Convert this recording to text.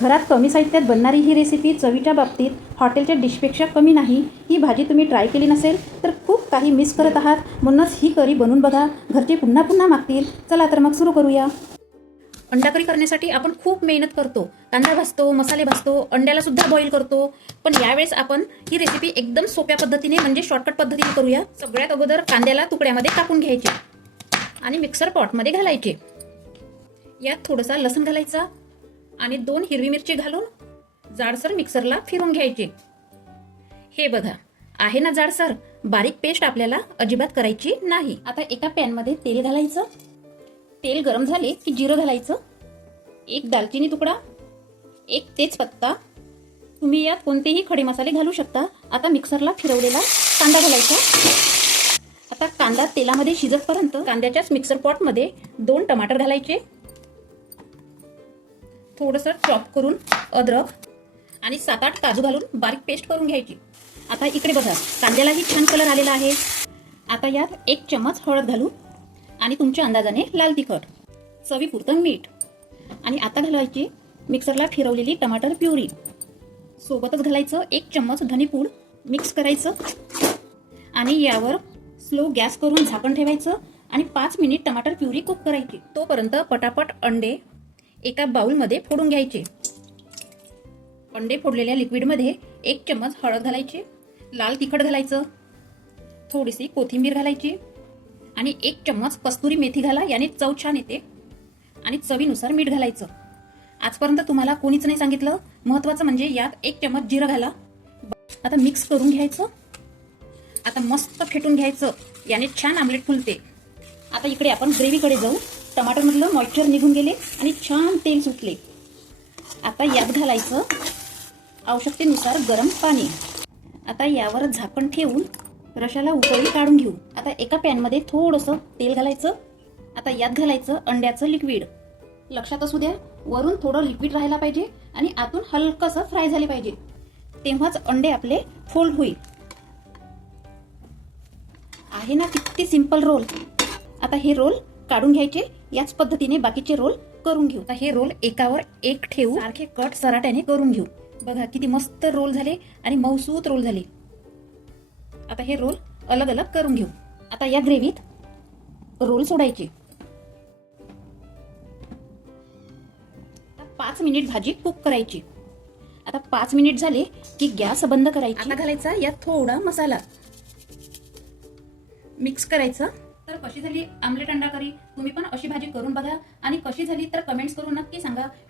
घरात कमी साहित्यात बनणारी ही रेसिपी चवीच्या बाबतीत हॉटेलच्या डिशपेक्षा कमी नाही. ही भाजी तुम्ही ट्राय केली नसेल तर खूप काही मिस करत आहात. म्हणूनच ही करी बनवून बघा, घरचे पुन्हा पुन्हा मागतील. चला तर मग सुरू करूया. अंडा करी करण्यासाठी आपण खूप मेहनत करतो. कांदा भाजतो, मसाले भाजतो, अंड्याला सुद्धा बॉईल करतो. पण यावेळेस आपण ही रेसिपी एकदम सोप्या पद्धतीने म्हणजे शॉर्टकट पद्धतीने करूया. सगळ्यात अगोदर कांद्याला तुकड्यामध्ये कापून घ्यायचे आणि मिक्सर पॉटमध्ये घालायचे. यात थोडासा लसूण घालायचा आणि 2 हिरवी मिरची घालून जाडसर मिक्सरला फिरून घ्यायचे. हे बघा आहे ना जाडसर. बारीक पेस्ट आपल्याला अजिबात करायची नाही. आता एका पॅन मध्ये तेल घालायचं. तेल गरम झाले की जिरं घालायचं. 1 दालचिनी तुकडा, 1 तेजपत्ता. तुम्ही यात कोणतेही खडे मसाले घालू शकता. आता मिक्सरला फिरवलेला कांदा घालायचा. आता कांदा तेलामध्ये शिजतपर्यंत कांद्याच्याच मिक्सर पॉट मध्ये 2 टमाटर घालायचे. थोडंसं चॉप करून अद्रक आणि 7-8 काजू घालून बारीक पेस्ट करून घ्यायची. आता इकडे बघा कांद्यालाही छान कलर आलेला आहे. आता यात 1 चम्मच हळद घालू आणि तुमच्या अंदाजाने लाल तिखट, चवीपुरतं मीठ आणि आता घालायची मिक्सरला फिरवलेली टमाटर प्युरी. सोबतच घालायचं 1 चम्मच धनेपूड. मिक्स करायचं आणि यावर स्लो गॅस करून झाकण ठेवायचं आणि 5 मिनिट टमाटर प्युरी कुक करायची. तोपर्यंत पटापट अंडे एका बाउलमध्ये फोडून घ्यायचे. अंडे फोडलेल्या लिक्विडमध्ये 1 चम्मच हळद घालायची, लाल तिखट घालायचं, थोडीशी कोथिंबीर घालायची आणि 1 चम्मच कस्तुरी मेथी घाला. याने चव छान येते आणि चवीनुसार मीठ घालायचं. आजपर्यंत तुम्हाला कोणीच नाही सांगितलं. महत्वाचं म्हणजे यात 1 चम्मच जिरं घाला. आता मिक्स करून घ्यायचं. आता मस्त फेटून घ्यायचं. याने छान आमलेट फुलते. आता इकडे आपण ग्रेव्हीकडे जाऊ. टमाटरमधलं मॉइश्चर निघून गेले आणि छान तेल सुटले. आता यात घालायचं आवश्यकतेनुसार गरम पाणी. आता यावर झाकण ठेवून रशाला उकळी काढून घेऊ. आता एका पॅनमध्ये थोडंसं तेल घालायचं. आता यात घालायचं अंड्याचं लिक्विड. लक्षात असू द्या वरून थोडं लिक्विड राहायला पाहिजे आणि आतून हलकंसं फ्राय झाले पाहिजे. तेव्हाच अंडे आपले फोल्ड होईल. आहे ना किती सिंपल रोल. आता हे रोल काढून घ्यायचे. याच पद्धतीने बाकीचे रोल करून घेऊ. आता हे रोल एकावर एक ठेवू. सारखे कट सराट्याने करून घेऊ. बघा किती मस्त रोल झाले आणि मऊसूत रोल झाले. आता हे रोल अलग अलग करून घेऊ. आता या ग्रेव्हीत रोल सोडायचे. 5 मिनिट भाजी कुक करायची. आता 5 मिनिट झाले की गॅस बंद करायची. आता घालायचा यात थोडा मसाला. मिक्स करायचं. तर कशी झाली आमलेट अंडा करी. तुम्ही पण अशी भाजी करून बघा आणि कशी झाली तर कमेंट्स करून नक्की सांगा.